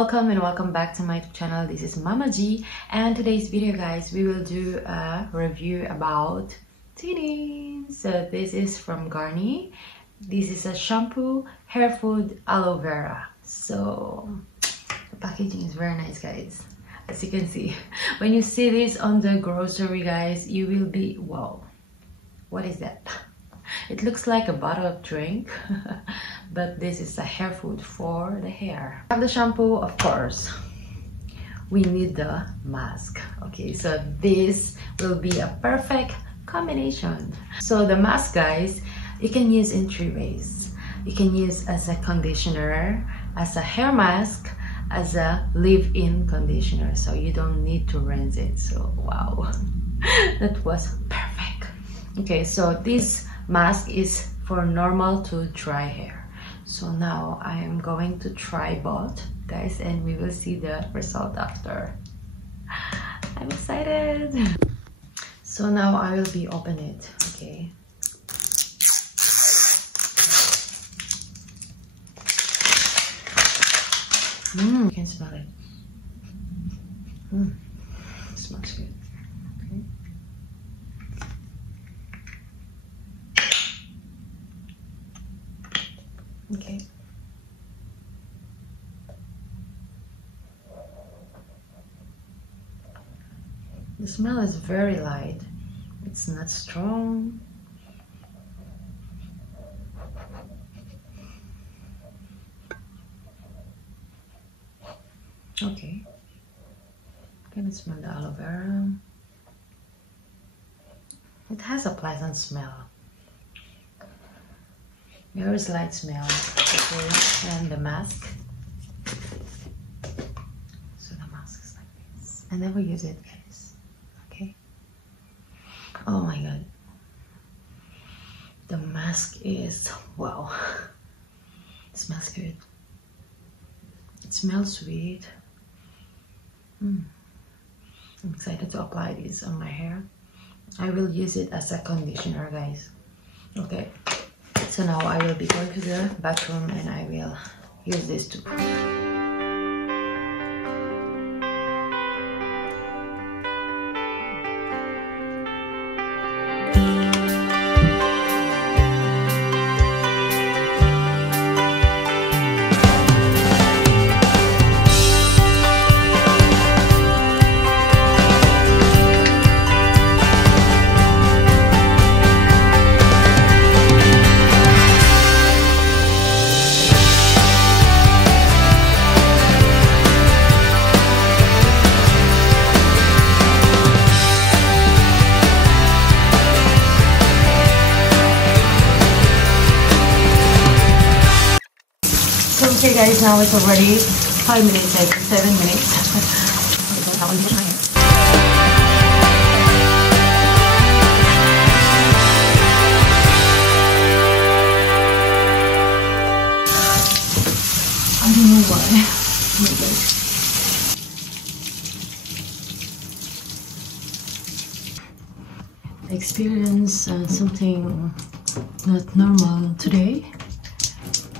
welcome and welcome back to my channel. This is Mama G, and today's video, guys, we will do a review about tinning. So this is from Garnier. This is a shampoo, hair food, aloe vera. So the packaging is very nice, guys. As you can see, when you see this on the grocery, guys, you will be, wow, what is that? It looks like a bottle of drink, but this is a hair food for the hair. I have the shampoo, of course. We need the mask. Okay, so this will be a perfect combination. So the mask, guys, you can use in 3 ways. You can use as a conditioner, as a hair mask, as a leave-in conditioner, so you don't need to rinse it. So wow, that was perfect. Okay, so this mask is for normal to dry hair. So now I am going to try both, guys, and we will see the result after. I'm excited. So now I will be open it. Okay, you can smell it. It smells good. Okay. Okay. The smell is very light. It's not strong. Okay. Can you smell the aloe vera? It has a pleasant smell. Very slight smell. Okay, and the mask. So the mask is like this. I never use it, guys. Okay. Oh my god. The mask is, wow. It smells good. It smells sweet. I'm excited to apply this on my hair. I will use it as a conditioner, guys. Okay. So now I will be going to the bathroom and I will use this too. I Okay, guys, now it's already 5 minutes, like 7 minutes. I want to try it. I don't know why. Oh my God. I experienced something not normal today.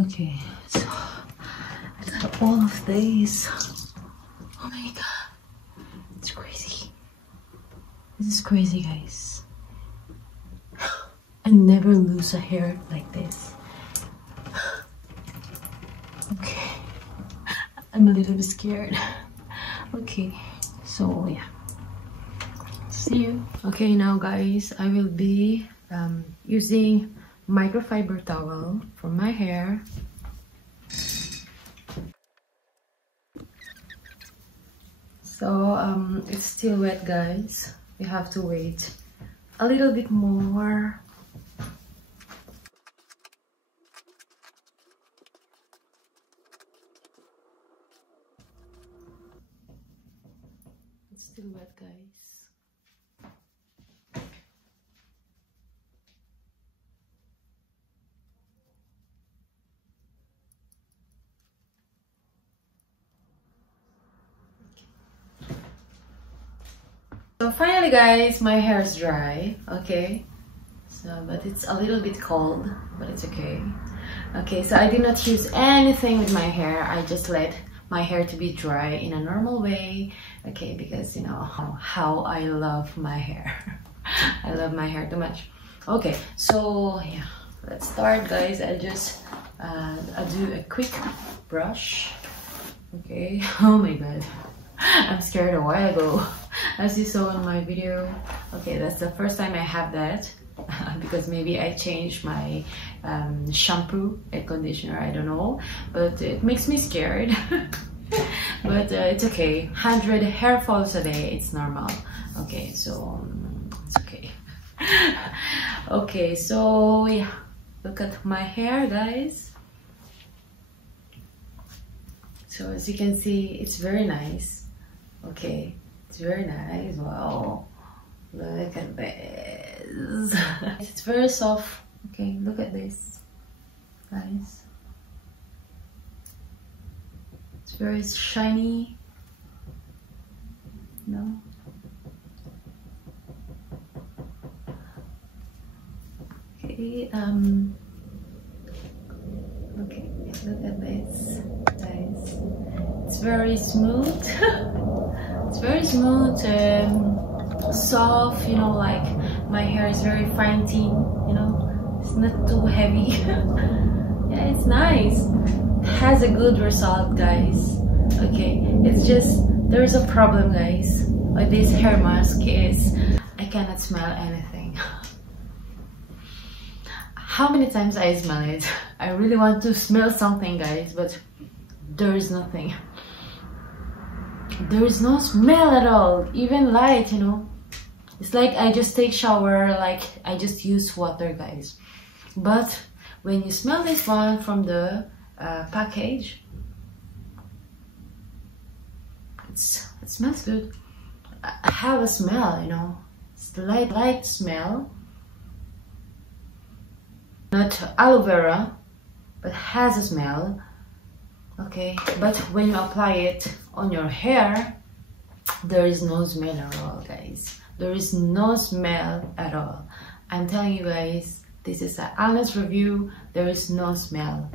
Okay, so I got all of these. Oh my god, it's crazy. This is crazy, guys. I never lose a hair like this. Okay, I'm a little bit scared. Okay, so yeah, see you. Okay, now guys, I will be using microfiber towel for my hair. So it's still wet, guys. We have to wait a little bit more. It's still wet, guys. So finally, guys, my hair is dry. Okay, so but it's a little bit cold, but it's okay. Okay, so I did not use anything with my hair. I just let my hair to be dry in a normal way. Okay, because you know how I love my hair. I love my hair too much. Okay, so yeah, let's start, guys. I'll do a quick brush. Okay. Oh my god, I'm scared a while ago, as you saw in my video. Okay, that's the first time I have that. Because maybe I changed my shampoo and conditioner, I don't know, but it makes me scared. But it's okay. 100 hair falls a day, it's normal. Okay, so it's okay. Okay, so yeah, look at my hair, guys. So as you can see, it's very nice. Okay, it's very nice. Wow, look at this. It's very soft. Okay, look at this, guys. It's very shiny. No. Okay. Okay. Look at this, guys. It's very smooth. It's very smooth. Soft, you know, like my hair is very fine tune, you know, it's not too heavy. Yeah, it's nice. It has a good result, guys. Okay, it's just there's a problem, guys, with this hair mask is I cannot smell anything. How many times I smell it? I really want to smell something, guys, but there is nothing. There is no smell at all, even light, you know. It's like I just take shower, like I just use water, guys. But when you smell this one from the package, it smells good. I have a smell, you know. It's light smell. Not aloe vera, but has a smell. Okay, but when you apply it on your hair, there is no smell at all, guys. There is no smell at all. I'm telling you guys, this is an honest review. There is no smell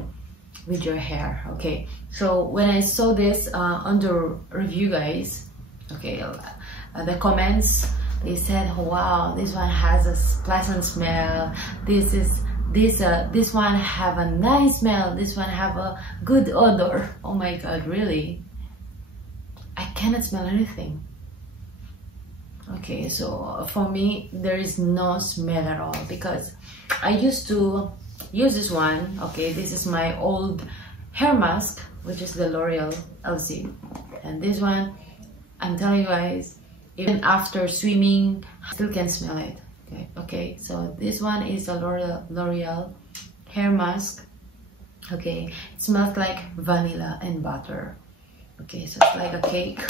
with your hair. Okay, so when I saw this on the review, guys, okay, the comments, they said, wow, this one has a pleasant smell. This one have a nice smell. This one have a good odor. Oh my god, really? I cannot smell anything. Okay, so for me, there is no smell at all because I used to use this one. Okay, this is my old hair mask, which is the L'Oreal LC. And this one, I'm telling you guys, even after swimming, I still can smell it. Okay, so this one is a L'Oreal hair mask. Okay, it smells like vanilla and butter. Okay, so it's like a cake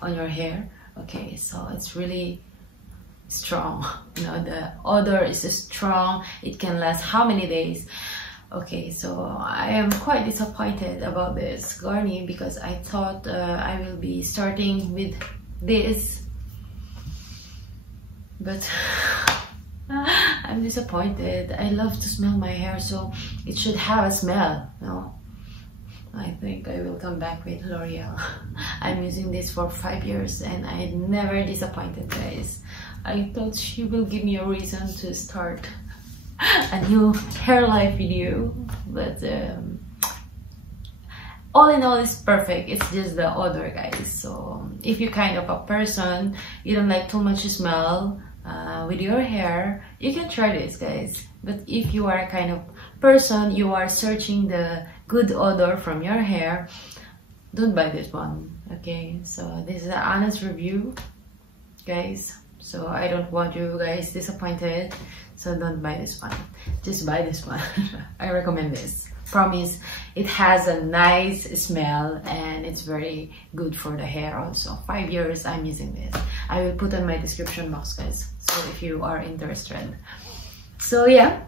on your hair. Okay, so it's really strong. You know, the odor is strong. It can last how many days? Okay, so I am quite disappointed about this Garnier because I thought I will be starting with this, but I'm disappointed. I love to smell my hair, so it should have a smell. No, I think I will come back with L'Oreal. I'm using this for 5 years and I never disappointed, guys. I thought she will give me a reason to start a new hair life video, but all in all, it's perfect. It's just the odor, guys. So if you're kind of a person, you don't like too much smell with your hair, you can try this, guys. But if you are a kind of person, you are searching the good odor from your hair, don't buy this one. Okay, so this is an honest review, guys. So I don't want you guys disappointed, so don't buy this one. Just buy this one. I recommend this. Promise, it has a nice smell and it's very good for the hair also. 5 years I'm using this. I will put on my description box, guys, so if you are interested. So yeah,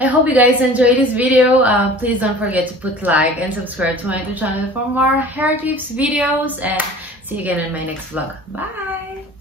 I hope you guys enjoyed this video. Please don't forget to put like and subscribe to my YouTube channel for more hair tips videos, and see you again in my next vlog. Bye!